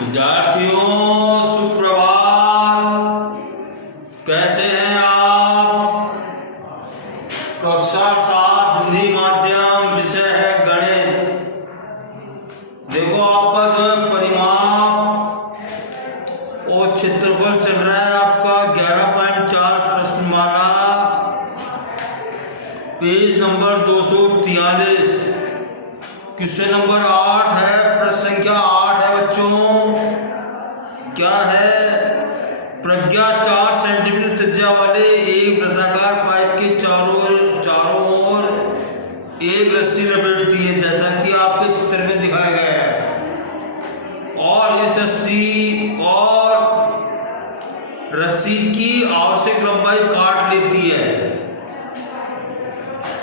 विद्यार्थियों सुप्रभात। कैसे हैं आप? कक्षा 7 हिंदी माध्यम, विषय है गणित। देखो आपका जो है परिमाप और क्षेत्रफल चल रहा है आपका 11.4 प्रश्नमाला, पेज नंबर 243। क्वेश्चन नंबर 8 है, प्रश्न संख्या 8 है बच्चों। क्या है? प्रज्ञा 4 सेंटीमीटर त्रिज्या वाले एक वृत्ताकार पाइप के चारों ओर एक रस्सी लपेटती है, जैसा कि आपके चित्र में दिखाया गया है, और इस रस्सी की आवश्यक लंबाई काट लेती है।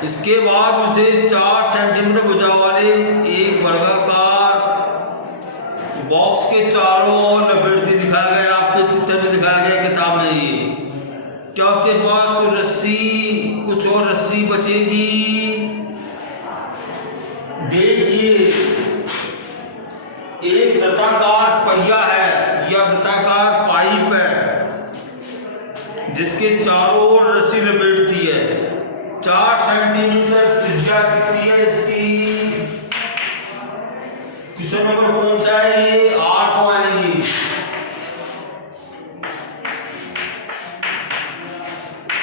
इसके बाद उसे 4 सेंटीमीटर भुजा वाले एक वर्गाकार बॉक्स के चारों ओर लपेटती दिखाया गया, आपके चित्र में दिखाया गया किताब में। ये क्या उसके पास कुछ और रस्सी बचेगी? देखिए, एक वृत्ताकार पहिया है या वृत्ताकार पाइप है जिसके चारों ओर रस्सी लपेटती है। 4 सेंटीमीटर त्रिज्या कितनी है इसकी? क्वेश्चन नंबर कौन सा है? ये 8 आएंगी।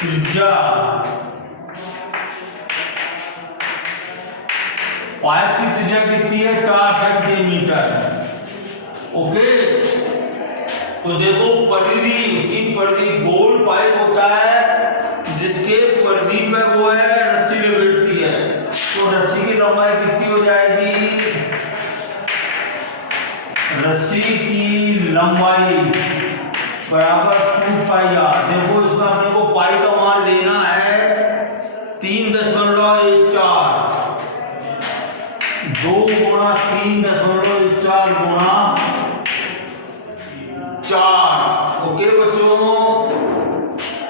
त्रिज्या पाइप की त्रिज्या कितनी है? 4 सेंटीमीटर। ओके, तो देखो परिधि, उसकी परिधि गोल पाइप होता है जिसके परिधि पे वो है रस्सी लपेटती है, तो रस्सी की लंबाई कितनी हो जाएगी? रस्सी की लंबाई बराबर 2πr। देखो इसका अपने को पाई का मान लेना है 3.14, 2 गुणा 3.14 गुणा 4। ओके बच्चों,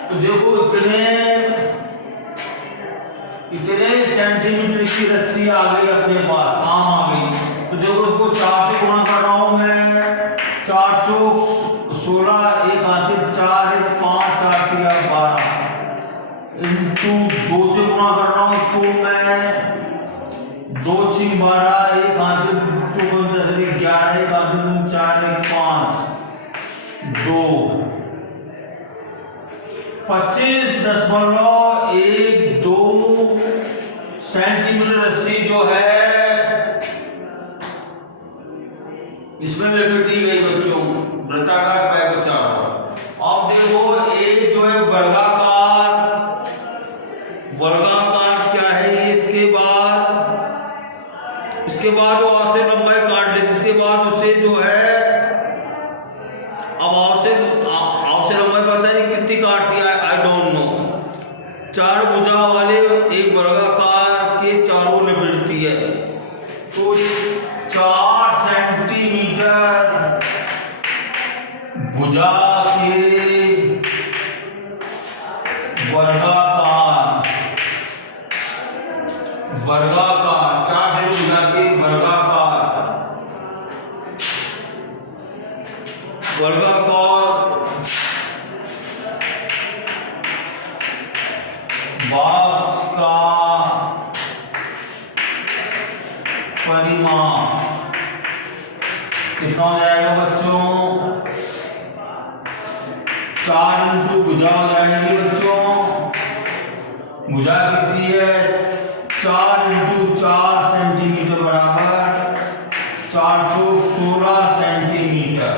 तो देखो इतने सेंटीमीटर की रस्सी आ गई अपने पास, काम आ गई। तो देखो इसको 4 से गुणा कर रहा हूं मैं। 4 चौक 16, एक हाथ से 4 1 5, 4 3 12 इंटू 2 से गुणा कर रहा हूं इसको मैं। 2 6 12, एक हाथ से 2 10 11, एक हाथ से 4 1 5 2 25.12 सेंटीमीटर रस्सी जो है इसमें लपेटी गई बच्चों, वृत्ताकार पाइप चारों। अब देखो एक जो है वर्गाकार क्या है ये? इसके बाद वो आवश्यक लंबाई काट लेती। इसके बाद उसे जो है, अब आवश्यक लंबाई पता नहीं कितनी काटती है, आई डोंट नो। 4 भुजा वाले एक वर्गाकार के चारों लपेटती है, तो 4 सेंटीमीटर भुजा के वर्गाकार 4 सेंटीमीटर भुजा के वर्गाकार बॉक्स का परिमाप कितना हो जाएगा बच्चों? 4 इंटू भुजा हो जाएगी बच्चों। भुजा कितनी है? 4 इंटू 4 सेंटीमीटर बराबर 4 चौक 16 सेंटीमीटर।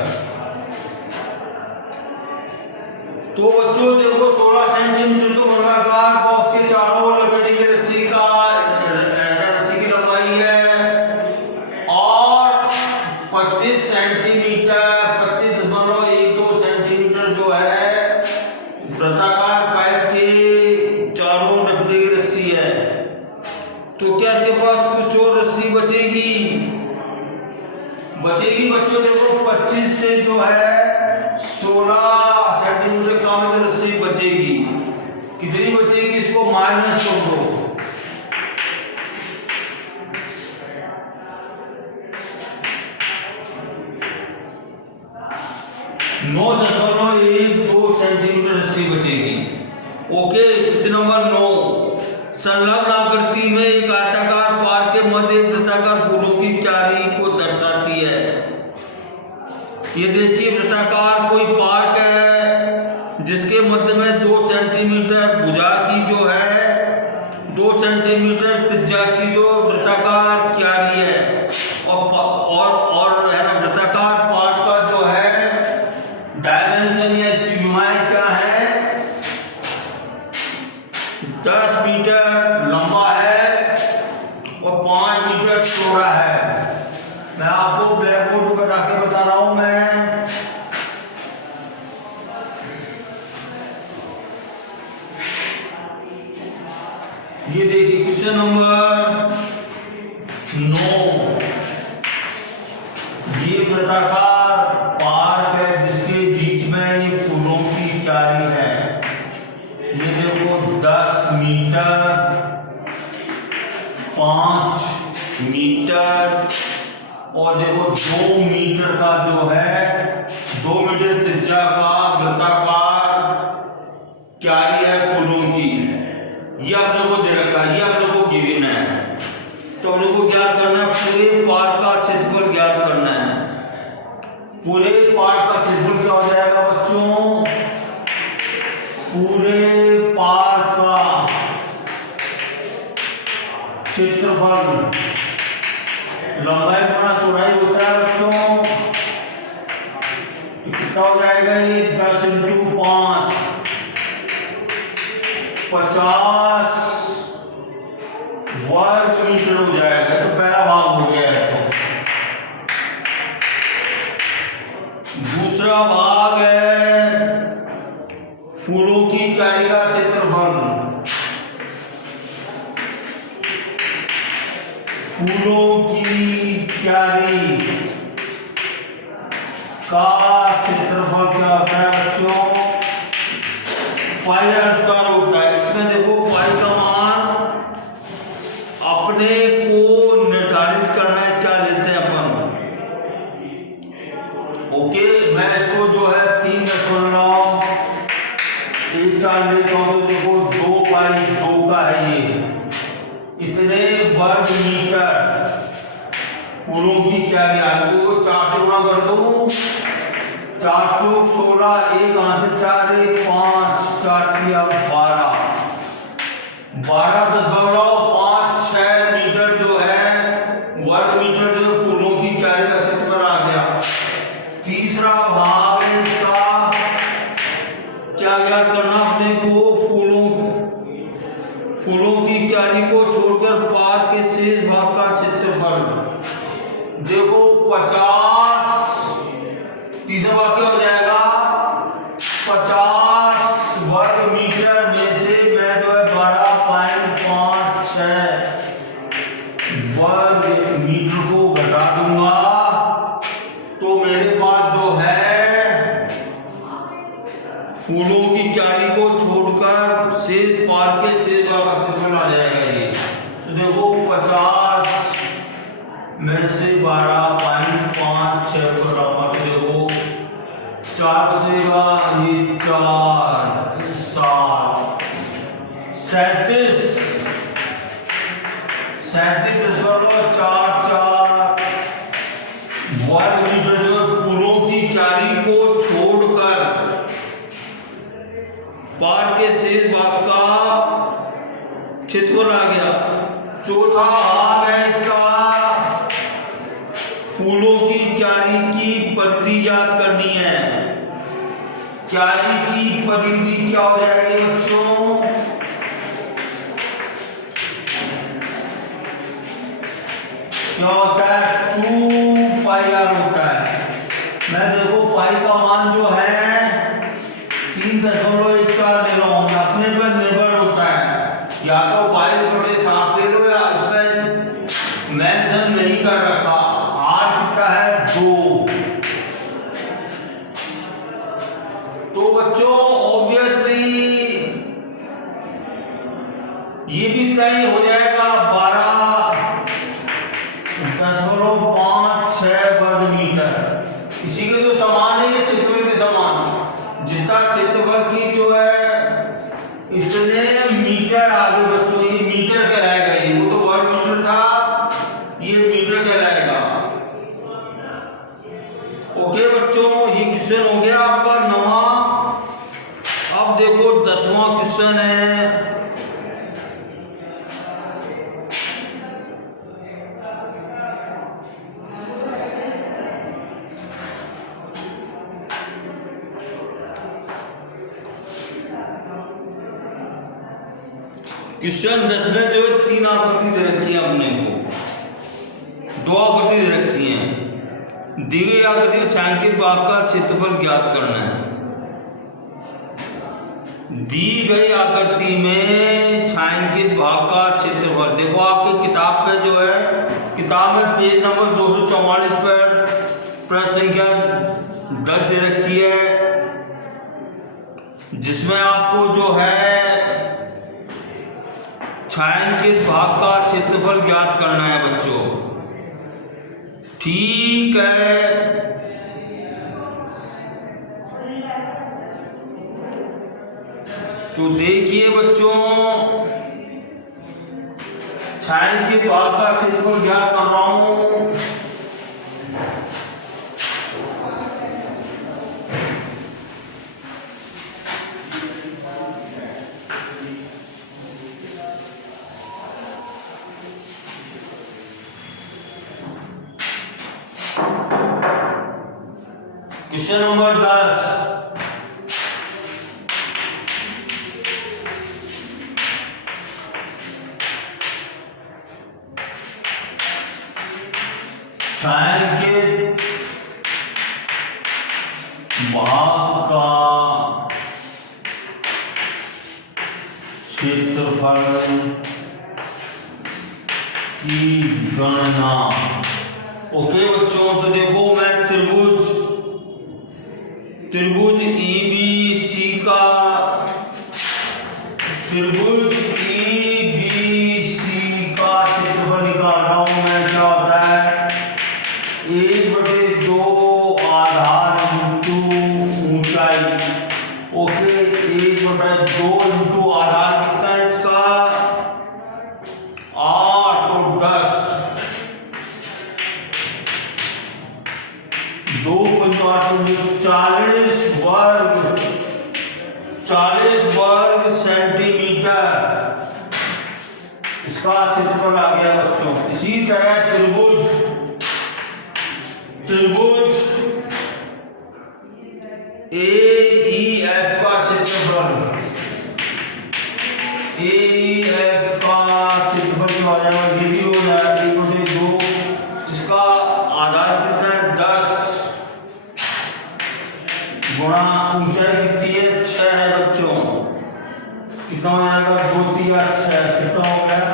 तो बच्चों देखो 16 सेंटीमीटर तो वर्गाकार बॉक्स के चारों ओर लपेटी गई रस्सी की लंबाई है, और 25 सेंटीमीटर 25.12 सेंटीमीटर जो है वृत्ताकार पाइप के चारों ओर लपेटी गई रस्सी है। तो क्या इसके पास कुछ और रस्सी 9.12 सेंटीमीटर रस्सी बचेगी। ओके, क्वेश्चन नंबर 9, संलग्न आकृति में एक आयताकार पार्क के मध्य वृत्ताकार फूलों की क्यारी को दर्शाती है। ये देखिए, वृत्ताकार कोई पार्क है जिसके मध्य में 2 सेंटीमीटर भुजा की जो है, 2 सेंटीमीटर त्रिज्या की जो वृत्ताकार क्यारी है, और है ना, वृत्ताकार पार्क का जो है डायमेंशन या इसकी विमाएं क्या है, 10 मीटर लंबा है और 5 मीटर चौड़ा है। मैं आपको ब्लैक बोर्ड पर बता के बता रहा हूं। मैं ये देखिए, क्वेश्चन नंबर 9, ये वृत्ताकार पार्क है जिसके बीच में ये फूलों की क्यारी है। ये देखो 10 मीटर, 5 मीटर और देखो 2 मीटर का जो है, 2 मीटर त्रिज्या का वृत्ताकार क्यारी है फूलों की। ये आप लोगों को दे रखा है, ये आप लोगों को गिवन है। तो हम लोगों को ज्ञात करना है, पूरे पार्क का क्षेत्रफल ज्ञात करना है। पूरे पार्क का क्षेत्रफल क्या हो जाएगा बच्चों? पूरे पार्क का क्षेत्रफल लंबाई गुना चौड़ाई होता है बच्चों, कितना हो जाएगा? ये 10 × 5 50 वर्ग मीटर हो जाएगा। तो पहला भाग हो गया है। दूसरा भाग है फूलों की क्यारी का क्षेत्रफल। फूलों की क्यारी का क्षेत्रफल क्या होता है बच्चों? पाई स्क्वायर होता है। इसमें देखो, पाई का मान अपने को निर्धारित करना है, क्या लेते हैं अपन। ओके, मैं इसको जो है 3.14 लेता हूं। तो देखो 2/2 का है ये, इतने वर्ग मीटर फूलों की क्यारी आएगी। वो 4 से गुणा कर दूं, 4 चौक 16, 1 हाथ से 4, 1 5, 4 किया 12, 12.5 6 मीटर जो है वर्ग मीटर जो फूलों की क्यारी का क्षेत्रफल आ गया। तीसरा भाग है इसका, क्या ज्ञात करना अपने को? फूलों की क्यारी को छोड़कर पार्क के शेष भाग का क्षेत्रफल। देखो 50, तीसरा भाग क्या हो जाएगा? 50 वर्ग मीटर में से मैं जो है 12.56 वर्ग मीटर को घटा दूंगा, तो मेरे पास जो है फूलों की क्यारी को छोड़कर शेष पार्क के शेष भाग का क्षेत्रफल आ जाएगा ये। तो देखो 50 में से 12.56 बराबर, देखो 4 बचेगा, ये 4 7 37 37.44 वर्ग मीटर जो फूलों की क्यारी को छोड़कर पार्क के शेष भाग का क्षेत्रफल आ गया। चौथा भाग है इसका, फूलों की क्यारी की परिधि ज्ञात करनी है। क्यारी की परिधि क्या हो जाएगी बच्चों? क्या होता है? 2πr होता है। मैं देखो पाई का मान जो है 3.14 ले रहा हूं, अपने पर निर्भर होता है। या तो 22/7 ले लो, या इसमें मेंशन नहीं कर रखा। r कितना है? 2। तो बच्चों ऑब्वियसली ये भी तय हो जाएगा 12.56 वर्ग मीटर। इसी के तो समान है, ये क्षेत्रफल के समान क्वेश्चन है, क्वेश्चन 10 में जो 3 आकृति दे रखी है अपने को, 2 आकृति दे रखी हैं। दी गई आकृति में छायांकित भाग का क्षेत्रफल ज्ञात करना है। दी गई आकृति में छायांकित भाग का क्षेत्रफल, देखो आपकी किताब पे जो है, किताब में पेज नंबर 244 पर प्रश्न संख्या 10 दे रखी है, जिसमें आपको जो है छायांकित भाग का क्षेत्रफल ज्ञात करना है बच्चों। ठीक है, तो देखिए बच्चों, छायांकित भाग का क्षेत्रफल ज्ञात कर रहा हूं। क्वेश्चन नंबर 10, छायांकित भाग का क्षेत्रफल की गणना। ओके बच्चों, तो देखो मैं त्रिभुज EBC का क्षेत्रफल निकाल रहा हूं मैं। क्या होता है, 1/2 आधार इंटू ऊंचाई। ओके, 1/2 इंटू आधार कितना है इसका, 8 और 10, 2 × 8 40 वर्ग सेंटीमीटर इसका क्षेत्रफल आ गया बच्चों। इसी तरह त्रिभुज AEF का क्षेत्रफल हो जाएगा, ये भी हो जाएगा 2। इसका आधार कितना है, 10 गुणा ऊंचाई कितनी है, 6 है बच्चों। कितना हो जाएगा, 2 × 3 = 6, कितना हो गया,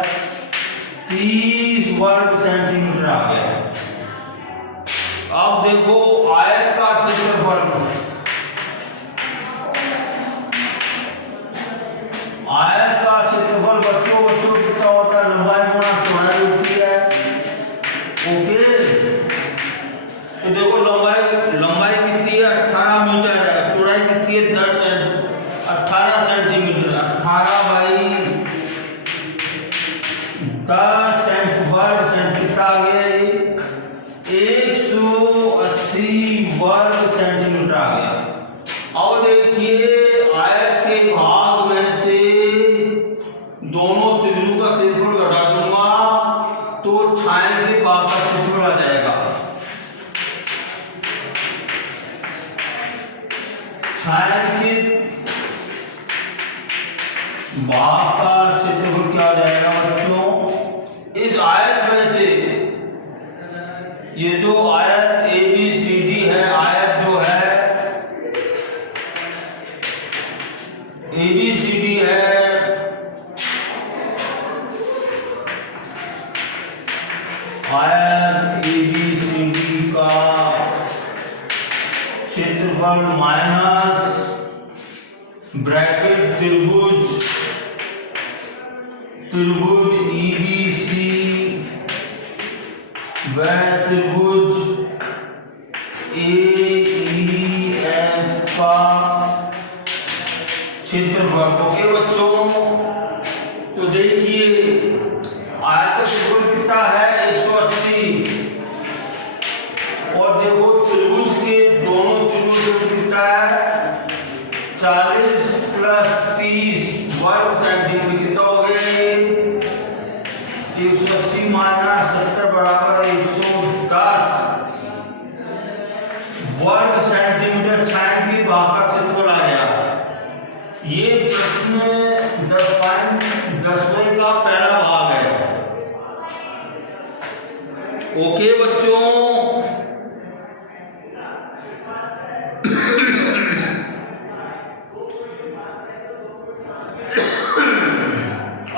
30 वर्ग सेंटीमीटर आ गया। अब देखो आयत का क्षेत्रफल, बच्चों कितना होता है, लंबाई गुणा चौड़ाई होती है। ओके, तो देखो लंबाई कितनी है, 18 मीटर है, चौड़ाई कितनी है, 18 सेंटीमीटर। 18 बाई 10 वर्ग सेंटीमीटर आ गया, 180 वर्ग सेंटीमीटर आ गया। अब देखिए आयत के भाग में से दोनों त्रिभुजों का क्षेत्रफल घटा दूंगा तो छायांकित भाग का क्षेत्रफल आ जाएगा। छायांकित भाग का क्षेत्रफल क्या आ जाएगा बच्चों, इस आयत में से ये जो आयत ABCD है, आयत जो है ABCD है, आयत ABCD का क्षेत्रफल माइनस ब्रैकेट त्रिभुज EBC व त्रिभुज AEF का क्षेत्रफल। ओके बच्चों, तो देखिए आयत का क्षेत्रफल कितना है, 180, और देखो त्रिभुज के दोनों त्रिभुज कितना है, 40 + 30 बच्चों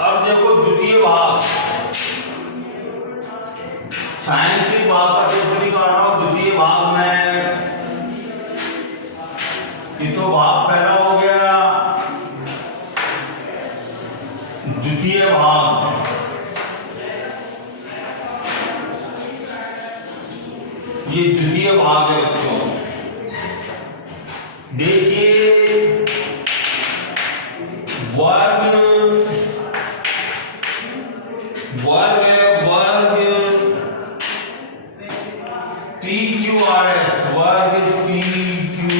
अब देखो द्वितीय भाग, छायांकित भाग का चित्र निकाल रहा हूं द्वितीय भाग में। ये तो भाग पहला हो गया, द्वितीय भाग ये द्वितीय भाग है बच्चों। देखिए वर्ग वर्ग वर्ग पी क्यू आर एस, वर्ग पी क्यू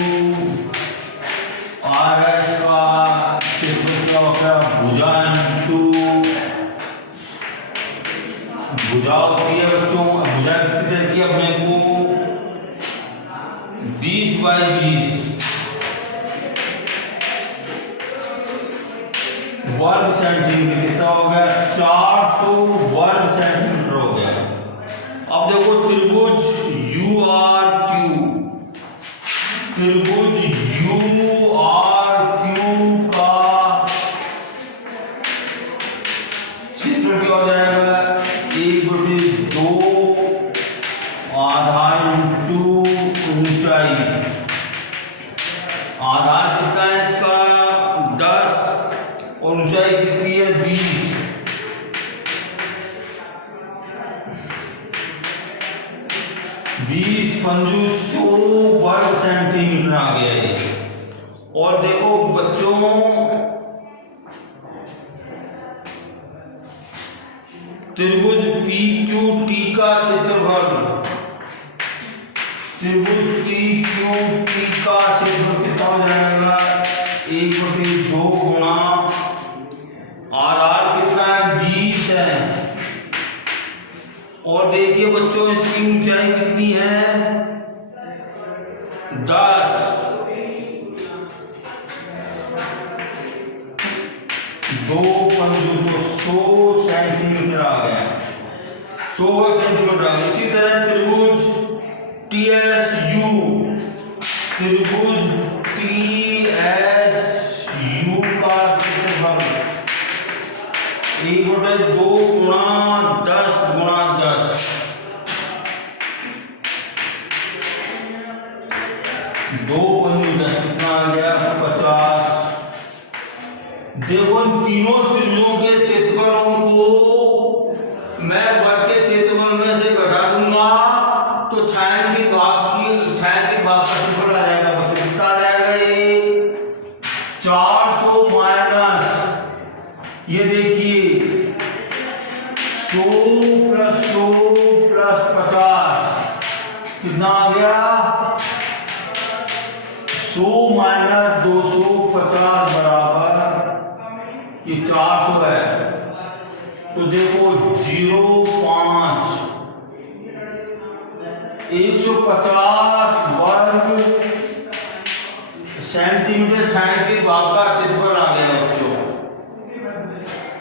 आर एस का क्षेत्र क्या होता है, भुजा इंटू भुजा होती है बच्चों। भुजा कितनी देती है अपने को 20/20 वर्ग सेंटीमीटर। कितना हो गया 400 वर्ग सेंटीमीटर हो गया। अब देखो त्रिभुज यू आर क्यू, त्रिभुज यू आर क्यू का क्षेत्र क्या हो जाएगा 1/2 आधार इंटू ऊंचाई। आधार कितना है इसका 10 और ऊंचाई कितनी है 20। 20×5 100 वर्ग सेंटीमीटर आ गया है। और देखो बच्चों त्रिभुज पी क्यू टी का क्षेत्रफल, त्रिभुज पी क्यू टी का क्षेत्रफल कितना हो जाएगा 1/2 गुणा आधार कितना है 20 है। और देखिए बच्चों इसकी ऊंचाई कितनी है 10। 2×5 तो 100 सेंटीमीटर आ गया, 100 सेंटीमीटर आ गया। इसी तरह त्रिभुज टी एस यू, त्रिभुज टी एस यू का क्षेत्रफल 1/2 गुणा 10 गुणा 10, 2×10 कितना आ गया 50। देखो इन तीनों त्रिभुजों के क्षेत्रफलों को मैं वर्ग के क्षेत्रफल में से घटा दूंगा तो छायांकित भाग का क्षेत्रफल आ जाएगा बच्चों। कितना आ जाएगा ये 400 माइनस ये देखिए 100 + 100 + 50 कितना आ गया 100 - 250 बराबर ये 400 है। तो देखो 0.5 150 वर्ग सेंटीमीटर छायांकित भाग का क्षेत्रफल आ गया बच्चों।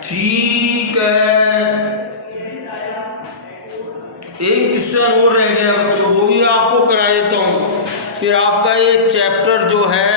ठीक है, एक क्वेश्चन और रह गया बच्चों, वो भी आपको करा देता हूं, फिर आपका ये चैप्टर जो है